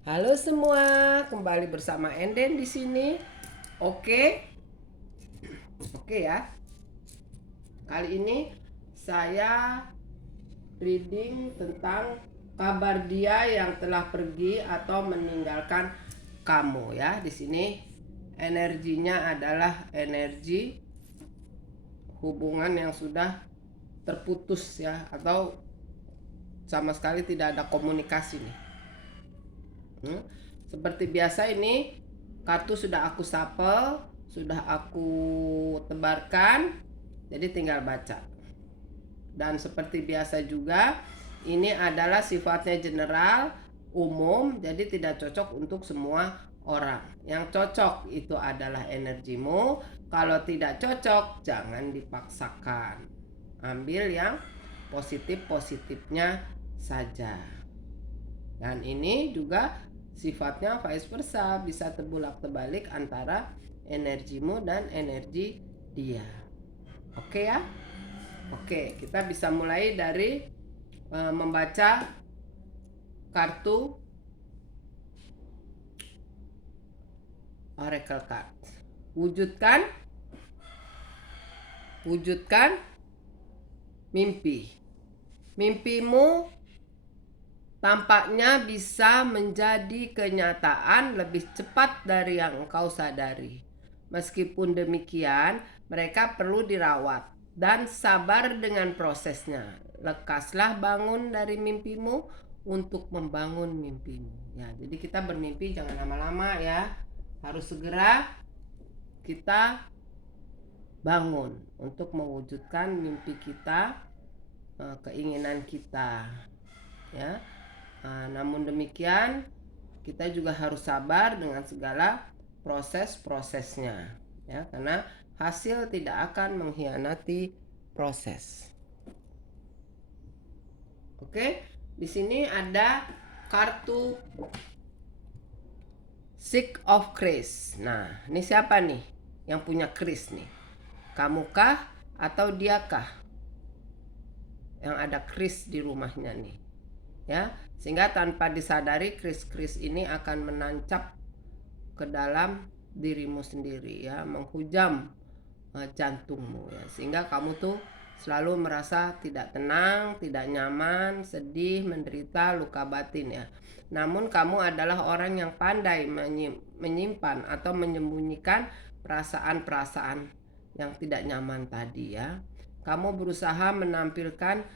Halo semua, kembali bersama Enden di sini. Oke, oke ya. Kali ini saya reading tentang kabar dia yang telah pergi atau meninggalkan kamu ya. Di sini energinya adalah energi hubungan yang sudah terputus ya, atau sama sekali tidak ada komunikasi nih. Seperti biasa ini kartu sudah aku shuffle, sudah aku tebarkan, jadi tinggal baca. Dan seperti biasa juga, ini adalah sifatnya general, umum, jadi tidak cocok untuk semua orang. Yang cocok itu adalah energimu, kalau tidak cocok jangan dipaksakan. Ambil yang positif-positifnya saja. Dan ini juga sifatnya vice versa, bisa terbulak-terbalik antara energimu dan energi dia. Oke ya? Oke, kita bisa mulai dari membaca kartu Oracle card. Wujudkan mimpi. Mimpimu tampaknya bisa menjadi kenyataan lebih cepat dari yang engkau sadari. Meskipun demikian, mereka perlu dirawat dan sabar dengan prosesnya. Lekaslah bangun dari mimpimu untuk membangun mimpimu. Ya, jadi kita bermimpi jangan lama-lama ya. Harus segera kita bangun untuk mewujudkan mimpi kita, keinginan kita. Ya. Namun demikian, kita juga harus sabar dengan segala proses-prosesnya, ya, karena hasil tidak akan mengkhianati proses. Oke, di sini ada kartu Six of Kris. Nah, ini siapa nih yang punya kris nih? Kamukah atau diakah yang ada kris di rumahnya nih? Ya, sehingga tanpa disadari kris-kris ini akan menancap ke dalam dirimu sendiri ya, menghujam jantungmu ya, sehingga kamu tuh selalu merasa tidak tenang, tidak nyaman, sedih, menderita luka batin ya. Namun kamu adalah orang yang pandai menyimpan atau menyembunyikan perasaan-perasaan yang tidak nyaman tadi ya. Kamu berusaha menampilkan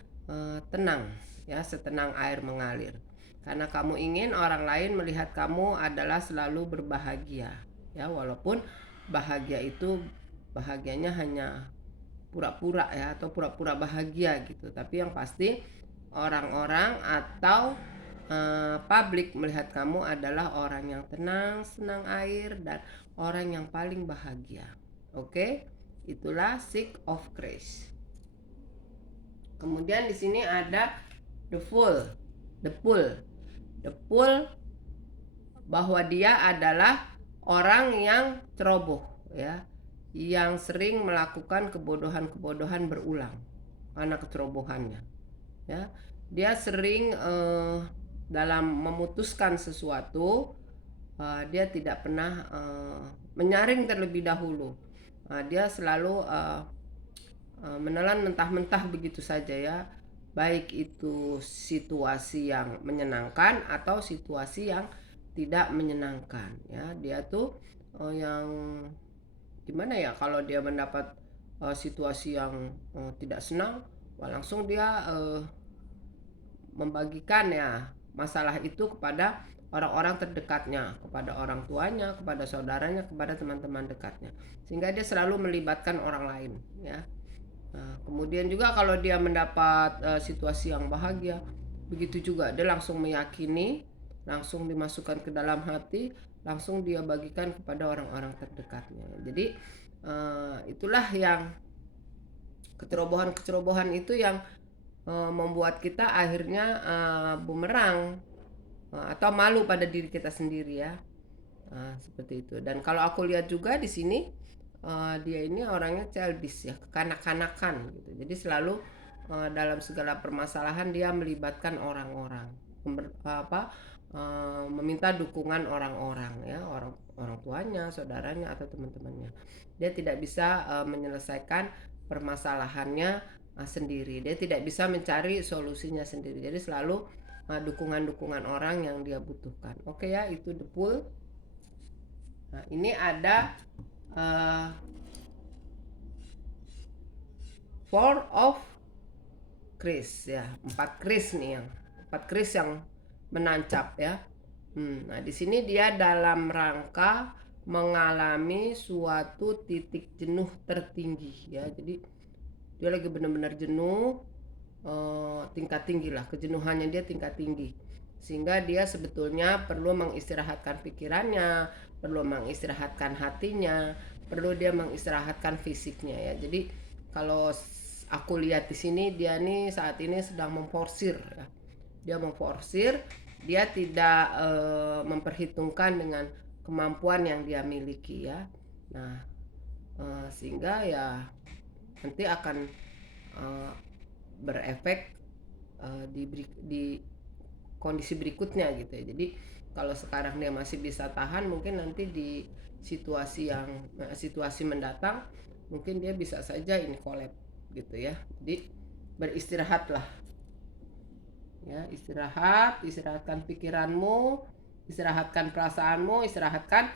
tenang ya, setenang air mengalir. Karena kamu ingin orang lain melihat kamu adalah selalu berbahagia ya, walaupun bahagia itu bahagianya hanya pura-pura ya, atau pura-pura bahagia gitu. Tapi yang pasti orang-orang atau publik melihat kamu adalah orang yang tenang, senang air, dan orang yang paling bahagia. Oke, itulah Six of Grace. Kemudian di sini ada the Fool. Bahwa dia adalah orang yang ceroboh ya, yang sering melakukan kebodohan-kebodohan berulang karena kecerobohannya ya. Dia sering dalam memutuskan sesuatu, dia tidak pernah menyaring terlebih dahulu. Dia selalu menelan mentah-mentah begitu saja ya, baik itu situasi yang menyenangkan atau situasi yang tidak menyenangkan ya. Dia tuh yang gimana ya, kalau dia mendapat situasi yang tidak senang, langsung dia membagikan ya masalah itu kepada orang-orang terdekatnya, kepada orang tuanya, kepada saudaranya, kepada teman-teman dekatnya, sehingga dia selalu melibatkan orang lain ya. Kemudian juga kalau dia mendapat situasi yang bahagia, begitu juga dia langsung meyakini, langsung dimasukkan ke dalam hati, langsung dia bagikan kepada orang-orang terdekatnya. Jadi itulah yang kecerobohan-kecerobohan itu yang membuat kita akhirnya bumerang atau malu pada diri kita sendiri ya. Seperti itu. Dan kalau aku lihat juga di sini, dia ini orangnya childish ya, kekanak-kanakan gitu. Jadi selalu dalam segala permasalahan dia melibatkan orang-orang, meminta dukungan orang-orang ya, orang tuanya, saudaranya atau teman-temannya. Dia tidak bisa menyelesaikan permasalahannya sendiri. Dia tidak bisa mencari solusinya sendiri. Jadi selalu dukungan-dukungan orang yang dia butuhkan. Oke ya, itu the pool. Nah, ini ada four of kris ya, 4 kris nih, yang 4 kris yang menancap ya. Nah, di sini dia dalam rangka mengalami suatu titik jenuh tertinggi ya. Jadi dia lagi benar-benar jenuh, tingkat tinggi lah, kejenuhannya dia tingkat tinggi. Sehingga dia sebetulnya perlu mengistirahatkan pikirannya, perlu mengistirahatkan hatinya, perlu dia mengistirahatkan fisiknya ya. Jadi kalau aku lihat di sini dia nih saat ini sedang memforsir ya. Dia memforsir, dia tidak memperhitungkan dengan kemampuan yang dia miliki ya. Nah, sehingga ya nanti akan berefek di kondisi berikutnya gitu ya. Jadi kalau sekarang dia masih bisa tahan, mungkin nanti di situasi mendatang mungkin dia bisa saja ini collapse gitu ya. Jadi beristirahatlah ya, istirahatkan pikiranmu, istirahatkan perasaanmu, istirahatkan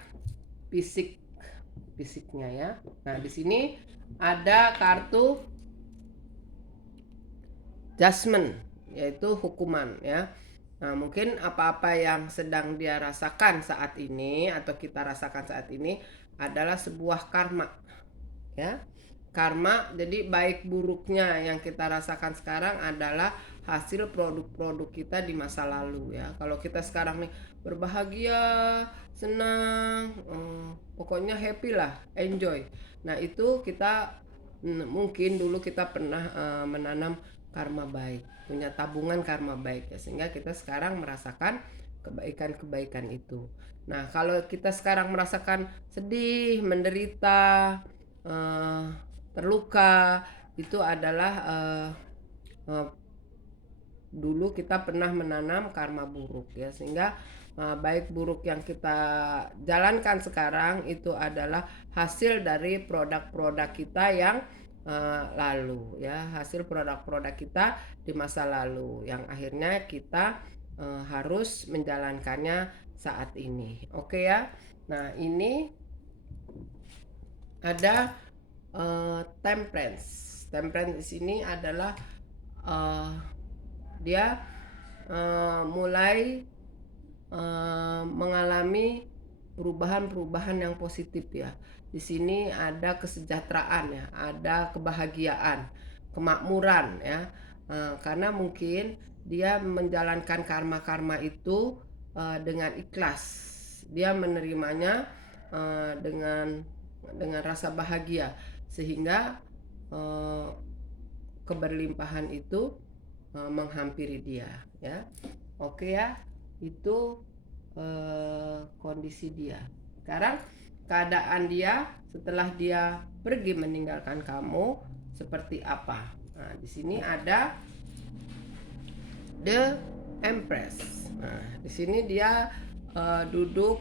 fisiknya ya. Nah, di sini ada kartu judgment, yaitu hukuman ya. Nah, mungkin apa-apa yang sedang dia rasakan saat ini atau kita rasakan saat ini adalah sebuah karma ya. Karma, jadi baik buruknya yang kita rasakan sekarang adalah hasil produk-produk kita di masa lalu ya. Kalau kita sekarang nih berbahagia, senang, pokoknya happy lah, enjoy. Nah, itu kita mungkin dulu kita pernah menanam karma baik, punya tabungan karma baik ya, sehingga kita sekarang merasakan kebaikan-kebaikan itu. Nah, kalau kita sekarang merasakan sedih, menderita, terluka, itu adalah dulu kita pernah menanam karma buruk ya, sehingga baik buruk yang kita jalankan sekarang itu adalah hasil dari produk-produk kita yang lalu ya, hasil produk-produk kita di masa lalu yang akhirnya kita harus menjalankannya saat ini. Oke ya. Nah, ini ada temperance. Temperance di sini adalah dia mulai mengalami perubahan-perubahan yang positif ya. Di sini ada kesejahteraan ya, ada kebahagiaan, kemakmuran ya. Karena mungkin dia menjalankan karma-karma itu dengan ikhlas. Dia menerimanya dengan rasa bahagia, sehingga keberlimpahan itu menghampiri dia ya. Oke ya, itu kondisi dia. Sekarang keadaan dia setelah dia pergi meninggalkan kamu seperti apa? Nah, di sini ada The Empress. Nah, di sini dia duduk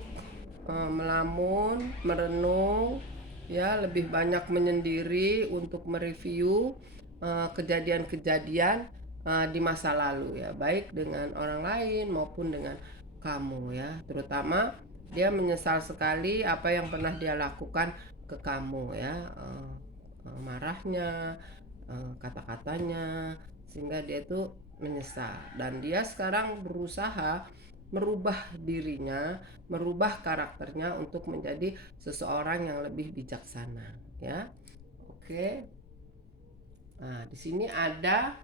melamun, merenung ya, lebih banyak menyendiri untuk mereview kejadian-kejadian di masa lalu ya, baik dengan orang lain maupun dengan kamu ya. Terutama dia menyesal sekali apa yang pernah dia lakukan ke kamu ya, marahnya, kata-katanya, sehingga dia tuh menyesal, dan dia sekarang berusaha merubah dirinya, merubah karakternya untuk menjadi seseorang yang lebih bijaksana ya. Oke. Nah, di sini ada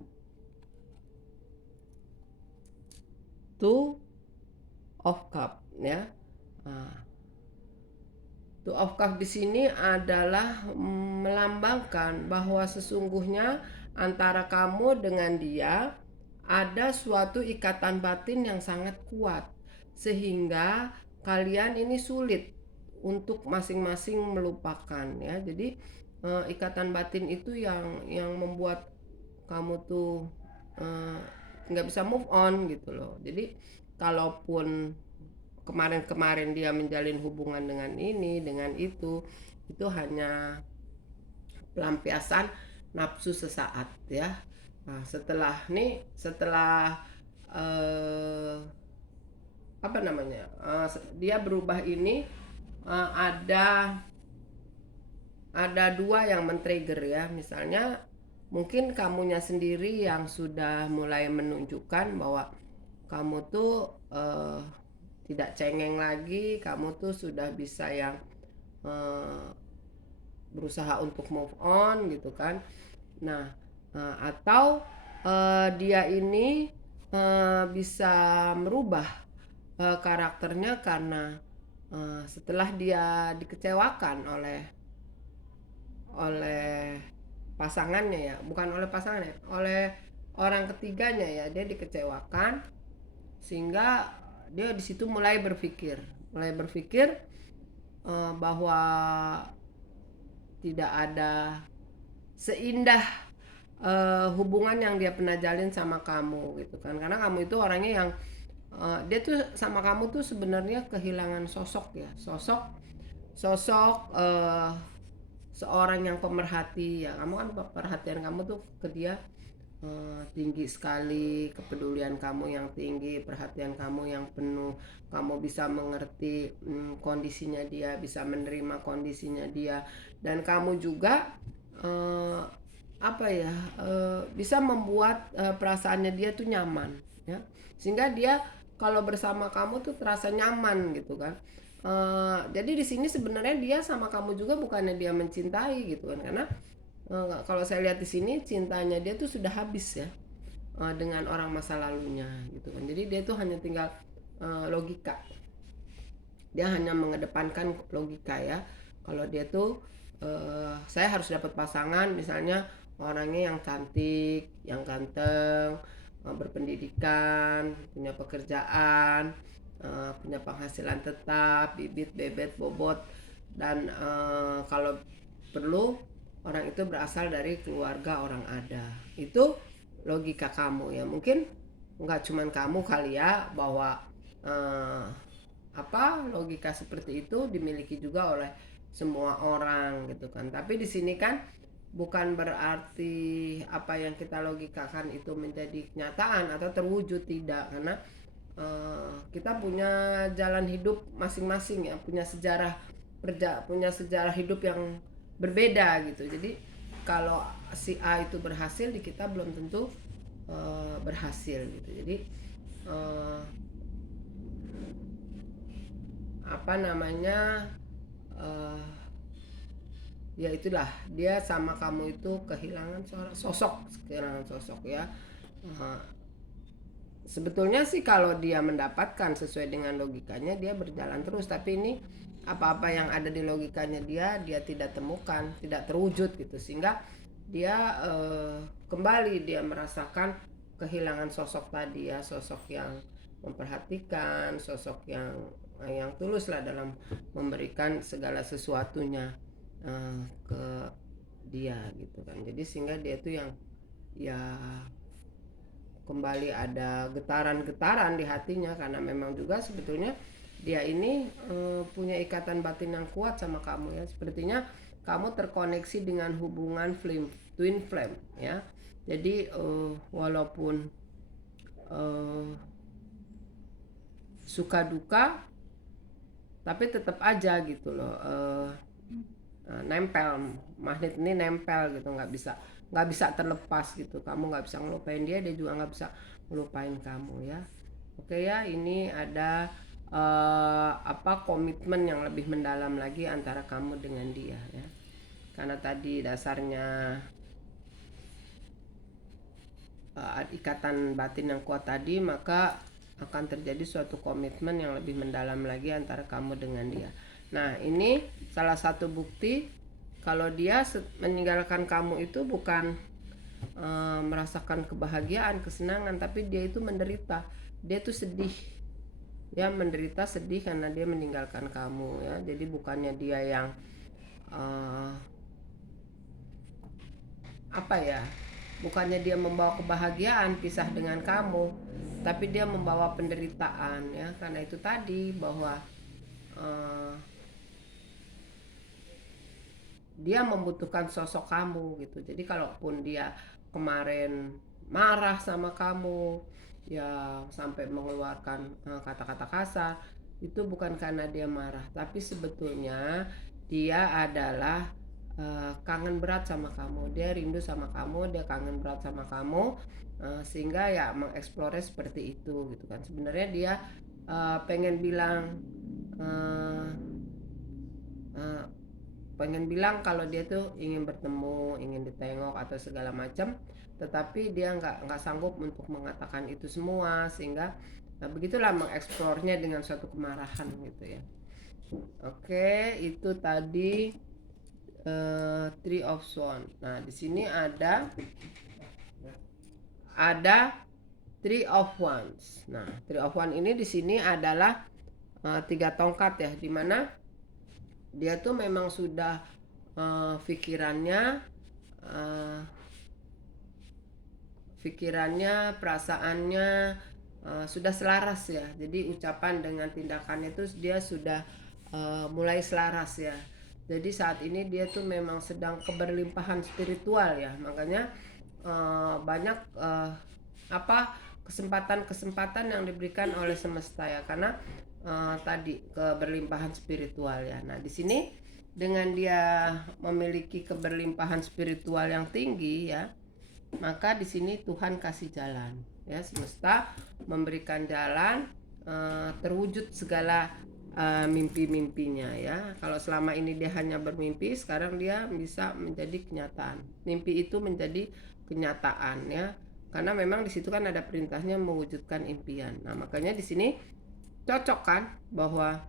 Two of Cup ya. Two of Cup di sini adalah melambangkan bahwa sesungguhnya antara kamu dengan dia ada suatu ikatan batin yang sangat kuat, sehingga kalian ini sulit untuk masing-masing melupakan ya. Jadi ikatan batin itu yang membuat kamu tuh nggak bisa move on gitu loh. Jadi kalaupun kemarin-kemarin dia menjalin hubungan dengan ini, dengan itu hanya pelampiasan nafsu sesaat ya. Nah, setelah eh, apa namanya, dia berubah ini, ada dua yang men-trigger ya. Misalnya mungkin kamunya sendiri yang sudah mulai menunjukkan bahwa kamu tuh tidak cengeng lagi, kamu tuh sudah bisa yang eh, berusaha untuk move on gitu kan. Nah, atau dia ini bisa merubah karakternya karena setelah dia dikecewakan oleh pasangannya ya, bukan oleh pasangannya, oleh orang ketiganya ya, dia dikecewakan sehingga dia di situ mulai berpikir bahwa tidak ada seindah hubungan yang dia pernah jalin sama kamu gitu kan, karena kamu itu orangnya yang dia tuh sama kamu tuh sebenarnya kehilangan sosok ya, sosok seorang yang pemerhati ya. Kamu kan, perhatian kamu tuh ke dia tinggi sekali, kepedulian kamu yang tinggi, perhatian kamu yang penuh, kamu bisa mengerti kondisinya dia, bisa menerima kondisinya dia, dan kamu juga bisa membuat perasaannya dia tuh nyaman ya, sehingga dia kalau bersama kamu tuh terasa nyaman gitu kan. Jadi di sini sebenarnya dia sama kamu juga bukannya dia mencintai gitu kan, karena kalau saya lihat di sini cintanya dia tuh sudah habis ya dengan orang masa lalunya gitu kan. Jadi dia tuh hanya tinggal logika, dia hanya mengedepankan logika ya. Kalau dia tuh saya harus dapat pasangan misalnya orangnya yang cantik, yang ganteng, berpendidikan, punya pekerjaan, punya penghasilan tetap, bibit, bebet, bobot, dan kalau perlu orang itu berasal dari keluarga orang ada. Itu logika kamu ya. Mungkin nggak cuman kamu kali ya, bahwa eh, logika seperti itu dimiliki juga oleh semua orang gitu kan. Tapi di sini kan bukan berarti apa yang kita logikakan itu menjadi kenyataan atau terwujud, tidak, karena kita punya jalan hidup masing-masing ya, punya sejarah hidup yang berbeda gitu. Jadi kalau si A itu berhasil, di kita belum tentu berhasil gitu. Jadi uh, apa namanya uh, ya itulah, dia sama kamu itu kehilangan sosok ya. uh, Sebetulnya sih kalau dia mendapatkan sesuai dengan logikanya, dia berjalan terus, tapi ini apa-apa yang ada di logikanya dia tidak temukan, tidak terwujud gitu, sehingga dia kembali dia merasakan kehilangan sosok tadi ya, sosok yang memperhatikan, sosok yang tulus lah dalam memberikan segala sesuatunya ke dia gitu kan. Jadi sehingga dia tuh yang ya kembali ada getaran-getaran di hatinya, karena memang juga sebetulnya dia ini punya ikatan batin yang kuat sama kamu ya. Sepertinya kamu terkoneksi dengan hubungan twin flame ya. Jadi walaupun suka duka, tapi tetap aja gitu loh, nempel, magnet ini nempel gitu, nggak bisa terlepas gitu. Kamu nggak bisa ngelupain dia, dia juga nggak bisa ngelupain kamu ya. Oke ya, ini ada komitmen yang lebih mendalam lagi antara kamu dengan dia ya, karena tadi dasarnya ikatan batin yang kuat tadi, maka akan terjadi suatu komitmen yang lebih mendalam lagi antara kamu dengan dia. Nah, ini salah satu bukti kalau dia meninggalkan kamu itu bukan merasakan kebahagiaan, kesenangan, tapi dia itu menderita. Dia tuh sedih. Dia menderita, sedih karena dia meninggalkan kamu ya. Jadi bukannya dia yang bukannya dia membawa kebahagiaan pisah dengan kamu, tapi dia membawa penderitaan ya, karena itu tadi bahwa uh, dia membutuhkan sosok kamu gitu. Jadi kalaupun dia kemarin marah sama kamu ya sampai mengeluarkan kata-kata kasar, itu bukan karena dia marah, tapi sebetulnya dia adalah kangen berat sama kamu, dia rindu sama kamu, dia kangen berat sama kamu, sehingga ya mengeksplornya seperti itu gitu kan. Sebenarnya dia pengen bilang uh, uh, pengen bilang kalau dia tuh ingin bertemu, ingin ditengok atau segala macam, tetapi dia nggak sanggup untuk mengatakan itu semua, sehingga begitulah mengeksplornya dengan suatu kemarahan gitu ya. Oke, itu tadi Three of Swords. Nah, di sini ada Three of Wands. Nah, Three of Wands ini di sini adalah tiga tongkat ya, dimana dia tuh memang sudah pikirannya, uh, perasaannya sudah selaras ya. Jadi ucapan dengan tindakannya itu dia sudah mulai selaras ya. Jadi saat ini dia tuh memang sedang keberlimpahan spiritual ya. Makanya banyak kesempatan-kesempatan yang diberikan oleh semesta ya, karena tadi keberlimpahan spiritual ya. Nah, di sini dengan dia memiliki keberlimpahan spiritual yang tinggi ya, maka di sini Tuhan kasih jalan ya, semesta memberikan jalan terwujud segala mimpi-mimpinya ya. Kalau selama ini dia hanya bermimpi, sekarang dia bisa menjadi kenyataan. Mimpi itu menjadi kenyataan ya. Karena memang di situ kan ada perintahnya mewujudkan impian. Nah, makanya di sini cocok kan bahwa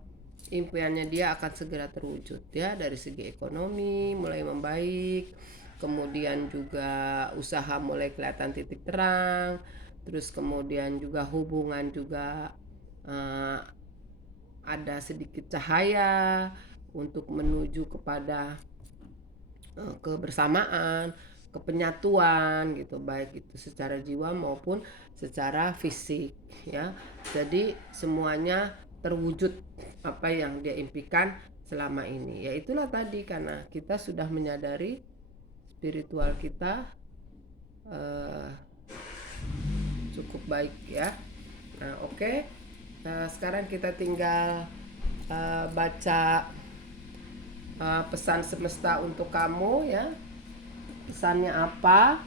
impiannya dia akan segera terwujud ya, dari segi ekonomi mulai membaik, kemudian juga usaha mulai kelihatan titik terang, terus kemudian juga hubungan juga ada sedikit cahaya untuk menuju kepada kebersamaan, kepenyatuan gitu, baik itu secara jiwa maupun secara fisik ya. Jadi semuanya terwujud apa yang dia impikan selama ini. Ya itulah tadi, karena kita sudah menyadari spiritual kita cukup baik ya. Nah, oke. Sekarang kita tinggal baca pesan semesta untuk kamu ya. Pesannya apa?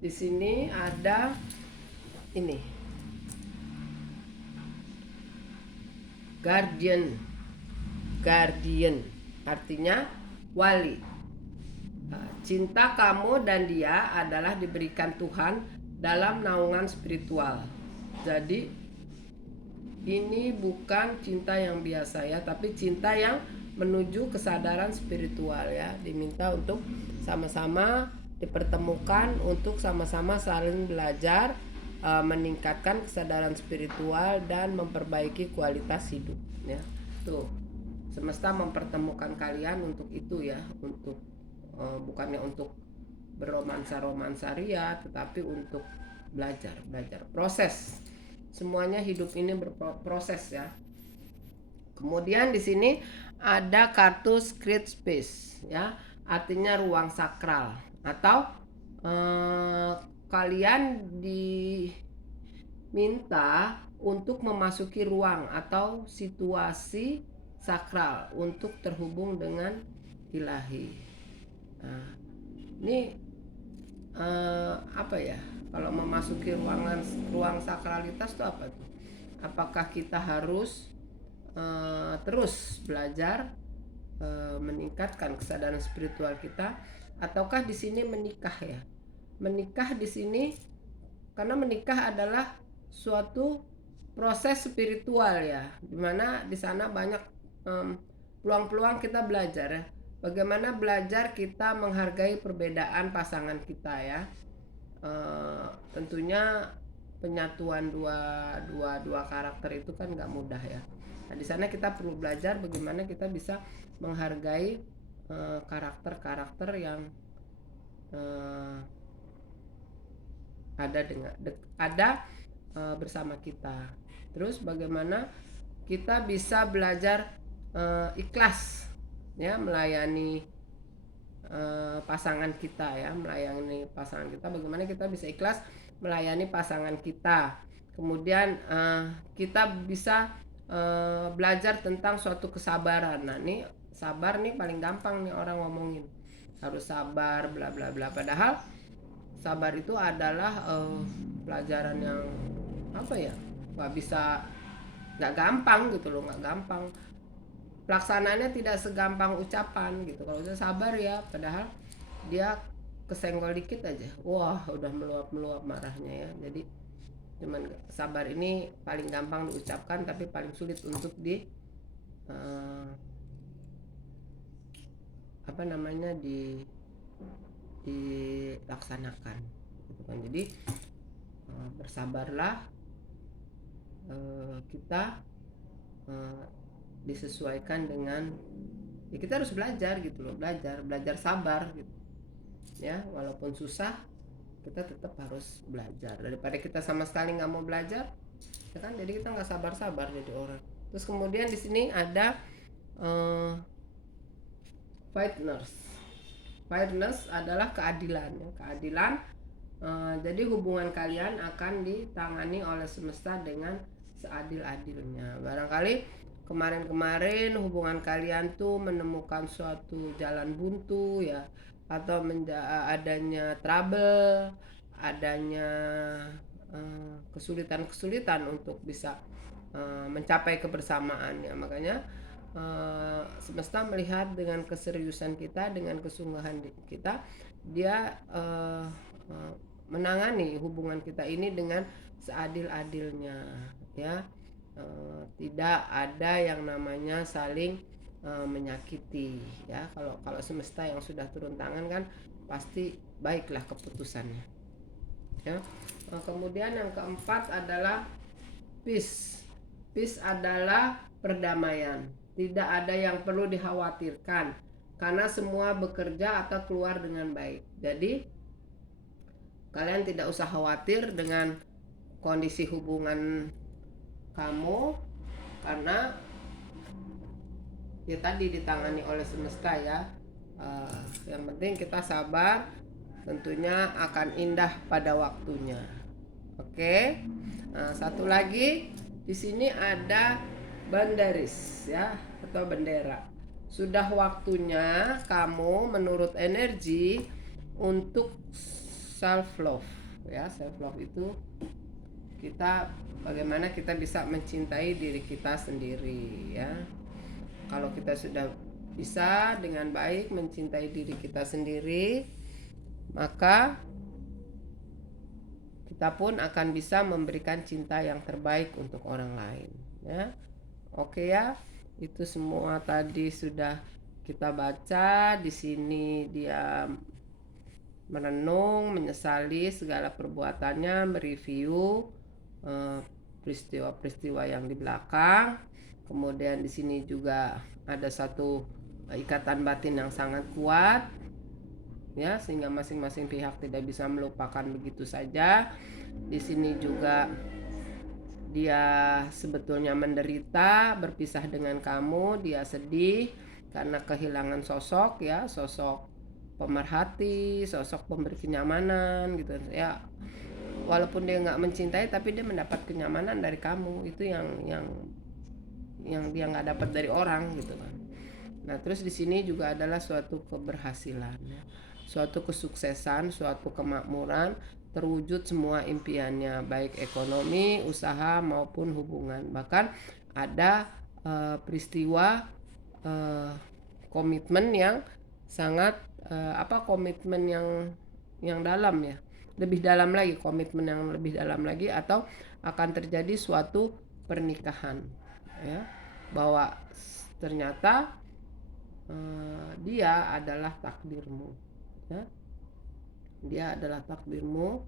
Di sini ada ini. Guardian artinya wali. Cinta kamu dan dia adalah diberikan Tuhan dalam naungan spiritual. Jadi ini bukan cinta yang biasa ya, tapi cinta yang menuju kesadaran spiritual ya. Diminta untuk sama-sama dipertemukan untuk sama-sama saling belajar, meningkatkan kesadaran spiritual dan memperbaiki kualitas hidup ya. Tuh, semesta mempertemukan kalian untuk itu ya, untuk bukannya untuk beromansa ria, tetapi untuk belajar proses. Semuanya hidup ini berproses ya. Kemudian di sini ada kartu Sacred Space ya, artinya ruang sakral, atau kalian diminta untuk memasuki ruang atau situasi sakral untuk terhubung dengan ilahi. Nah, ini apa ya? Kalau memasuki ruang sakralitas itu apa tuh? Apakah kita harus terus belajar meningkatkan kesadaran spiritual kita, ataukah di sini menikah ya? Menikah di sini karena menikah adalah suatu proses spiritual ya, dimana di sana banyak peluang-peluang kita belajar ya. Bagaimana belajar kita menghargai perbedaan pasangan kita ya. Tentunya penyatuan dua karakter itu kan nggak mudah ya. Nah, di sana kita perlu belajar bagaimana kita bisa menghargai karakter-karakter yang bersama kita. Terus bagaimana kita bisa belajar ikhlas ya melayani pasangan kita ya, melayani pasangan kita. Bagaimana kita bisa ikhlas melayani pasangan kita. Kemudian kita bisa belajar tentang suatu kesabaran. Nah, nih sabar nih paling gampang nih orang ngomongin. Harus sabar bla bla bla, padahal sabar itu adalah pelajaran yang apa ya? Nggak gampang gitu loh, nggak gampang. Pelaksanaannya tidak segampang ucapan gitu. Kalau udah sabar ya, padahal dia kesenggol dikit aja, wah udah meluap-meluap marahnya ya. Jadi cuman sabar ini paling gampang diucapkan tapi paling sulit untuk dilaksanakan gitu kan. Jadi bersabarlah, kita disesuaikan dengan ya, kita harus belajar gitu loh, belajar sabar gitu ya, walaupun susah kita tetap harus belajar daripada kita sama sekali nggak mau belajar ya kan. Jadi kita nggak sabar jadi orang. Terus kemudian di sini ada fairness adalah keadilan ya. Keadilan, jadi hubungan kalian akan ditangani oleh semesta dengan seadil-adilnya. Barangkali kemarin hubungan kalian tuh menemukan suatu jalan buntu ya, atau adanya trouble, adanya kesulitan untuk bisa mencapai kebersamaan ya. Makanya semesta melihat dengan keseriusan kita, dengan kesungguhan kita, dia menangani hubungan kita ini dengan seadil-adilnya ya. Tidak ada yang namanya saling menyakiti ya. Kalau semesta yang sudah turun tangan kan pasti baiklah keputusannya ya. Kemudian yang keempat adalah peace. Peace adalah perdamaian. Tidak ada yang perlu dikhawatirkan karena semua bekerja atau keluar dengan baik. Jadi kalian tidak usah khawatir dengan kondisi hubungan kamu, karena ya tadi ditangani oleh semesta ya. Yang penting kita sabar, tentunya akan indah pada waktunya. Oke. Satu lagi di sini ada bandaris ya, atau bendera. Sudah waktunya kamu menurut energi untuk self love ya. Self love itu bagaimana kita bisa mencintai diri kita sendiri ya. Kalau kita sudah bisa dengan baik mencintai diri kita sendiri, maka kita pun akan bisa memberikan cinta yang terbaik untuk orang lain ya. Oke ya, itu semua tadi sudah kita baca. Di sini dia merenung, menyesali segala perbuatannya, mereview peristiwa-peristiwa yang di belakang. Kemudian di sini juga ada satu ikatan batin yang sangat kuat ya, sehingga masing-masing pihak tidak bisa melupakan begitu saja. Di sini juga dia sebetulnya menderita berpisah dengan kamu, dia sedih karena kehilangan sosok ya, sosok pemerhati, sosok pemberi kenyamanan gitu ya. Walaupun dia nggak mencintai tapi dia mendapat kenyamanan dari kamu. Itu yang dia nggak dapat dari orang gitu kan. Nah, terus di sini juga adalah suatu keberhasilan ya, suatu kesuksesan, suatu kemakmuran, terwujud semua impiannya, baik ekonomi, usaha maupun hubungan. Bahkan ada peristiwa komitmen yang sangat komitmen yang dalam ya, lebih dalam lagi, komitmen yang lebih dalam lagi, atau akan terjadi suatu pernikahan ya, bahwa ternyata dia adalah takdirmu ya. Dia adalah takdirmu.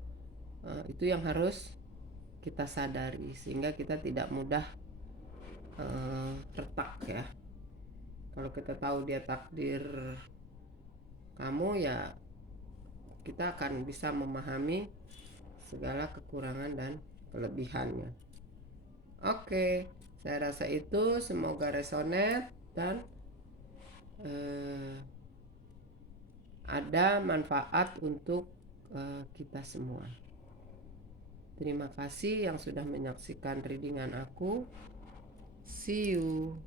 Itu yang harus kita sadari sehingga kita tidak mudah retak ya. Kalau kita tahu dia takdir kamu ya, kita akan bisa memahami segala kekurangan dan kelebihannya. Oke, saya rasa itu semoga resonate dan ada manfaat untuk kita semua. Terima kasih yang sudah menyaksikan readingan aku. See you.